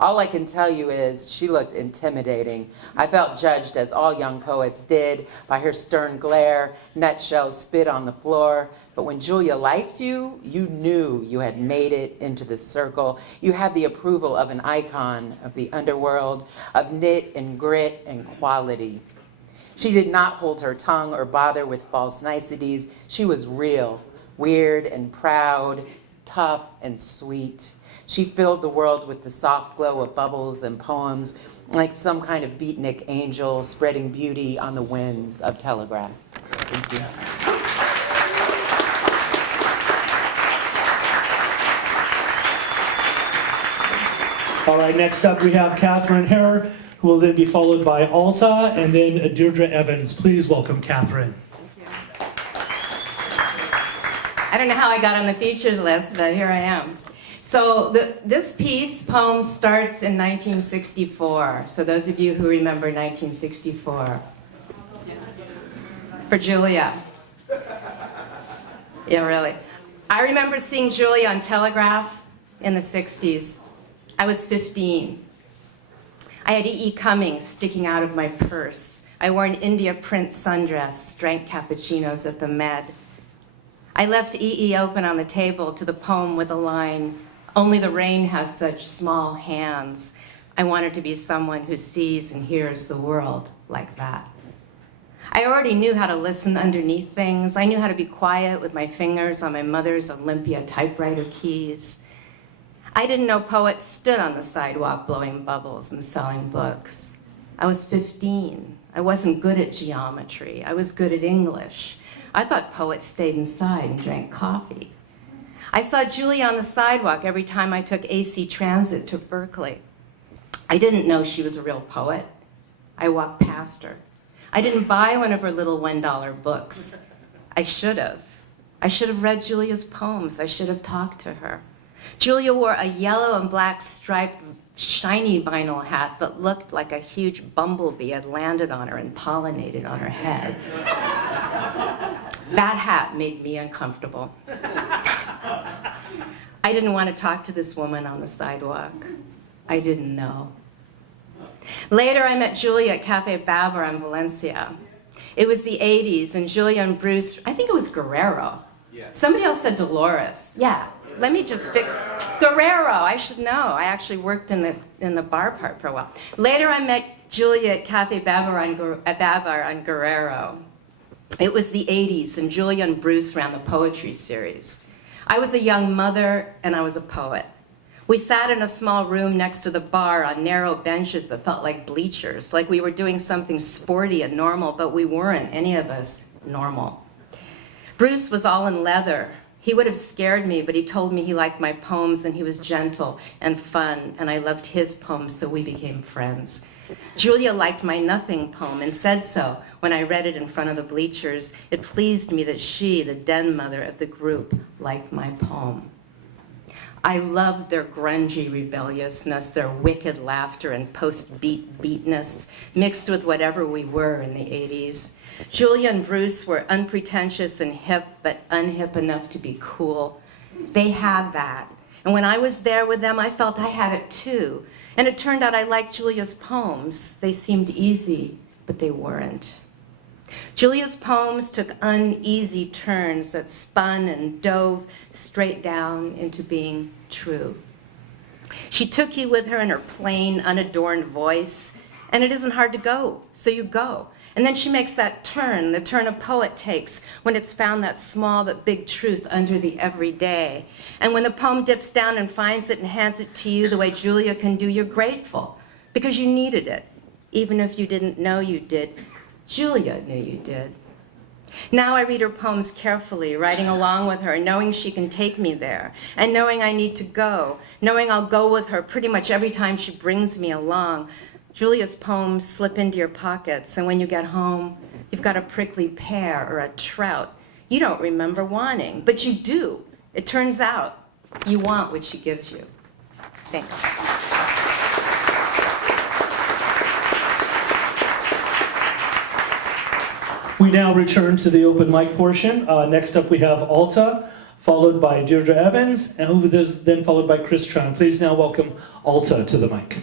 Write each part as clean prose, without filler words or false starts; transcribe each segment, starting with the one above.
All I can tell you is she looked intimidating. I felt judged, as all young poets did, by her stern glare, nutshells spit on the floor. But when Julia liked you, you knew you had made it into the circle. You had the approval of an icon of the underworld, of knit and grit and quality. She did not hold her tongue or bother with false niceties. She was real, weird and proud, tough and sweet. She filled the world with the soft glow of bubbles and poems, like some kind of beatnik angel spreading beauty on the winds of telegraph. Thank you. All right, next up we have Catherine Herr, who will then be followed by Alta, and then Deirdre Evans. Please welcome Catherine. I don't know how I got on the features list, but here I am. So this poem starts in 1964. So those of you who remember 1964. For Julia. Yeah, really. I remember seeing Julia on Telegraph in the 60s. I was 15. I had E.E. Cummings sticking out of my purse. I wore an India print sundress, drank cappuccinos at the Med. I left E.E. open on the table to the poem with a line, "Only the rain has such small hands. I wanted to be someone who sees and hears the world like that." I already knew how to listen underneath things. I knew how to be quiet with my fingers on my mother's Olympia typewriter keys. I didn't know poets stood on the sidewalk blowing bubbles and selling books. I was 15. I wasn't good at geometry. I was good at English. I thought poets stayed inside and drank coffee. I saw Julia on the sidewalk every time I took AC Transit to Berkeley. I didn't know she was a real poet. I walked past her. I didn't buy one of her little $1 books. I should have. I should have read Julia's poems. I should have talked to her. Julia wore a yellow and black striped shiny vinyl hat that looked like a huge bumblebee had landed on her and pollinated on her head. That hat made me uncomfortable. I didn't want to talk to this woman on the sidewalk. I didn't know. Later, I met Julia at Cafe Babar in Valencia. It was the 80s, and Julia and Bruce, I think it was Guerrero. Yeah. Somebody else said Dolores. Yeah, let me just fix Guerrero. I should know. I actually worked in the bar part for a while. Later, I met Julia at Cafe Babar on Guerrero. It was the 80s, and Julia and Bruce ran the poetry series. I was a young mother, and I was a poet. We sat in a small room next to the bar on narrow benches that felt like bleachers, like we were doing something sporty and normal, but we weren't, any of us, normal. Bruce was all in leather. He would have scared me, but he told me he liked my poems, and he was gentle and fun, and I loved his poems, so we became friends. Julia liked my Nothing poem and said so when I read it in front of the bleachers. It pleased me that she, the den mother of the group, liked my poem. I loved their grungy rebelliousness, their wicked laughter and post-beat beatness, mixed with whatever we were in the 80s. Julia and Bruce were unpretentious and hip, but unhip enough to be cool. They had that. And when I was there with them, I felt I had it too. And it turned out I liked Julia's poems. They seemed easy, but they weren't. Julia's poems took uneasy turns that spun and dove straight down into being true. She took you with her in her plain, unadorned voice, and it isn't hard to go, so you go. And then she makes that turn, the turn a poet takes when it's found that small but big truth under the everyday. And when the poem dips down and finds it and hands it to you the way Julia can do, you're grateful because you needed it, even if you didn't know you did. Julia knew you did. Now I read her poems carefully, writing along with her, knowing she can take me there, and knowing I need to go, knowing I'll go with her pretty much every time she brings me along. Julia's poems slip into your pockets, and when you get home, you've got a prickly pear or a trout you don't remember wanting, but you do. It turns out you want what she gives you. Thanks. We now return to the open mic portion. Next up we have Alta, followed by Deirdre Evans, and who is then followed by Chris Tran. Please now welcome Alta to the mic.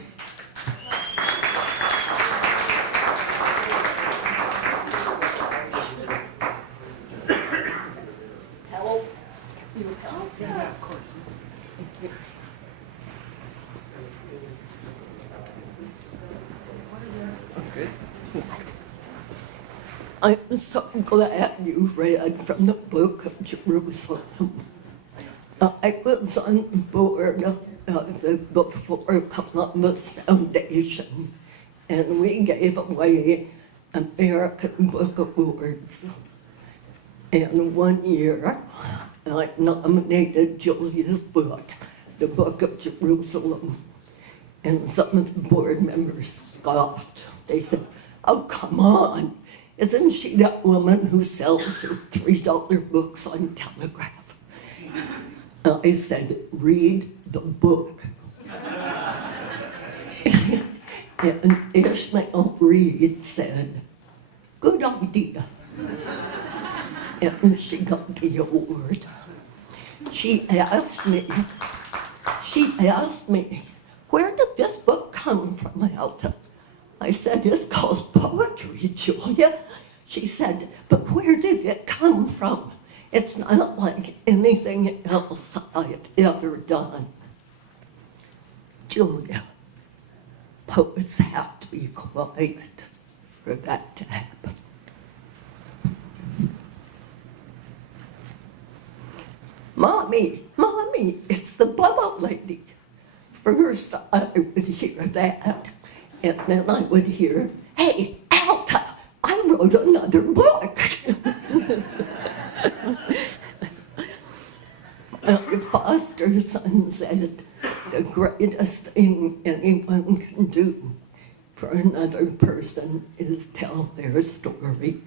Hello? You help? Yeah, of course. Okay. I'm so glad you read from the book of Jerusalem. I was on board of the before Columbus Foundation, and we gave away American Book Awards. And one year, I nominated Julia's book, The Book of Jerusalem, and some of the board members scoffed. They said, "Oh, come on. Isn't she that woman who sells her $3 books on Telegraph?" I said, "Read the book." And Ishmael Reed said, "Good idea." And she got the award. She asked me, "Where did this book come from, Alta?" I said, "It's called poetry, Julia." She said, "But where did it come from? It's not like anything else I've ever done." Julia, poets have to be quiet for that to happen. Mommy, it's the bubble lady. First I would hear that, and then I would hear, "Hey, Alta, I wrote another book." My foster son said, "The greatest thing anyone can do for another person is tell their story."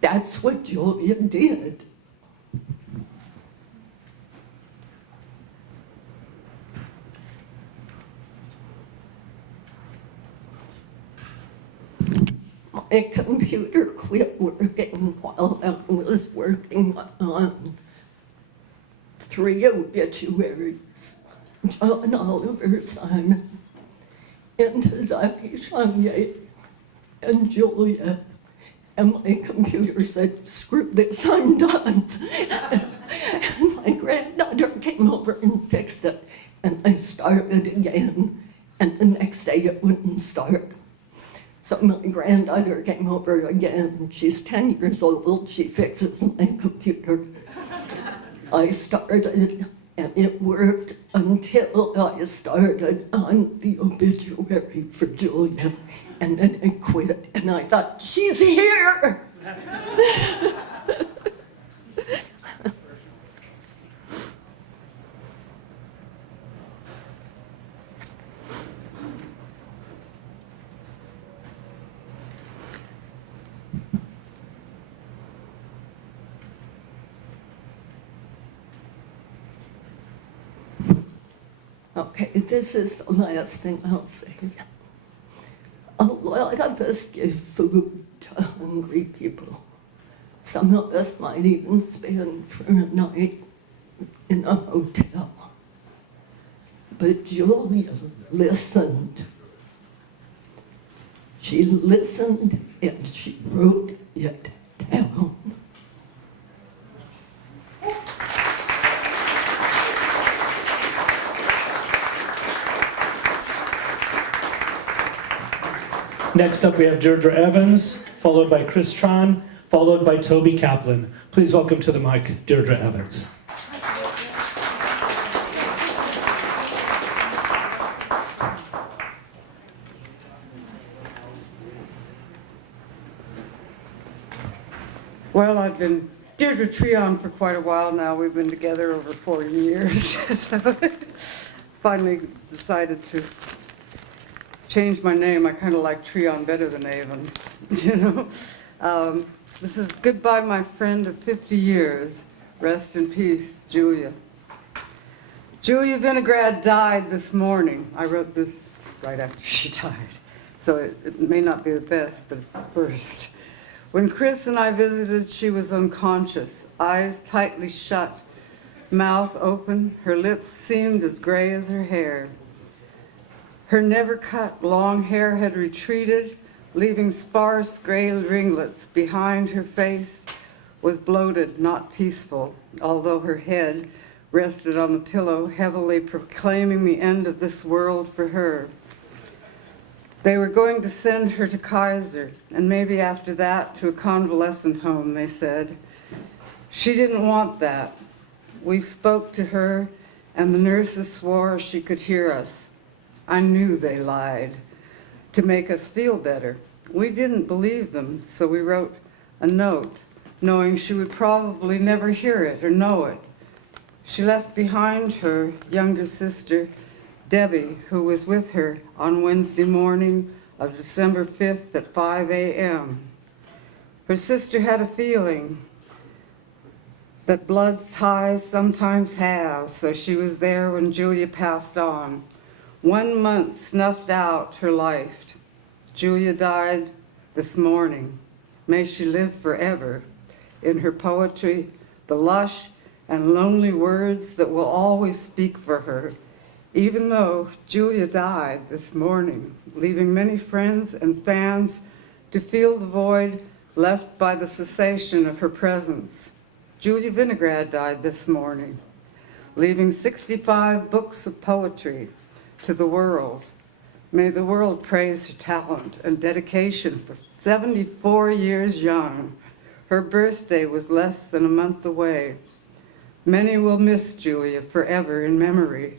That's what Julia did. My computer quit working while I was working on 3 obituaries: John Oliver Simon, and Zaki Chanye, and Julia. And my computer said, "Screw this, I'm done." And my granddaughter came over and fixed it, and I started again, and the next day it wouldn't start. So my granddaughter came over again. She's 10 years old. She fixes my computer. I started, and it worked until I started on the obituary for Julia. And then I quit, and I thought, "She's here!" Okay, this is the last thing I'll say. A lot of us give food to hungry people. Some of us might even spend for a night in a hotel. But Julia listened. She listened and she wrote it down. Next up, we have Deirdre Evans, followed by Chris Tran, followed by Toby Kaplan. Please welcome to the mic, Deirdre Evans. Well, I've been Deirdre Treon for quite a while now. We've been together over 4 years. So finally decided to change my name. I kind of like Treon better than Evans, you know. This is Goodbye, My Friend of 50 Years. Rest in peace, Julia. Julia Vinograd died this morning. I wrote this right after she died, so it may not be the best, but it's the first. When Chris and I visited, she was unconscious, eyes tightly shut, mouth open, her lips seemed as gray as her hair. Her never-cut long hair had retreated, leaving sparse gray ringlets behind. Her face was bloated, not peaceful, although her head rested on the pillow, heavily proclaiming the end of this world for her. They were going to send her to Kaiser, and maybe after that to a convalescent home, they said. She didn't want that. We spoke to her, and the nurses swore she could hear us. I knew they lied to make us feel better. We didn't believe them, so we wrote a note, knowing she would probably never hear it or know it. She left behind her younger sister, Debbie, who was with her on Wednesday morning of December 5th at 5 a.m. Her sister had a feeling that blood ties sometimes have, so she was there when Julia passed on. 1 month snuffed out her life. Julia died this morning. May she live forever. In her poetry, the lush and lonely words that will always speak for her. Even though Julia died this morning, leaving many friends and fans to feel the void left by the cessation of her presence. Julia Vinograd died this morning, leaving 65 books of poetry to the world. May the world praise her talent and dedication for 74 years young. Her birthday was less than a month away. Many will miss Julia forever in memory.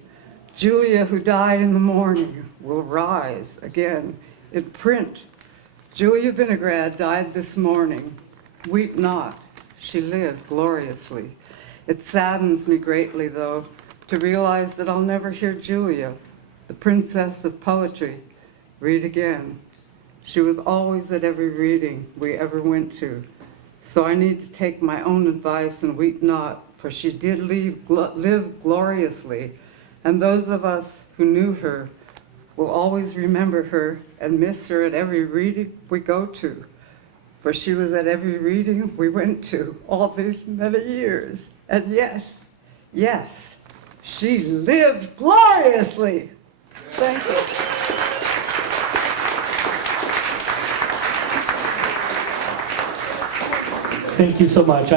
Julia, who died in the morning, will rise again in print. Julia Vinograd died this morning. Weep not, she lived gloriously. It saddens me greatly, though, to realize that I'll never hear Julia, the princess of poetry, read again. She was always at every reading we ever went to. So I need to take my own advice and weep not, for she did live gloriously, and those of us who knew her will always remember her and miss her at every reading we go to, for she was at every reading we went to all these many years. And yes, yes, she lived gloriously. Thank you. Thank you so much.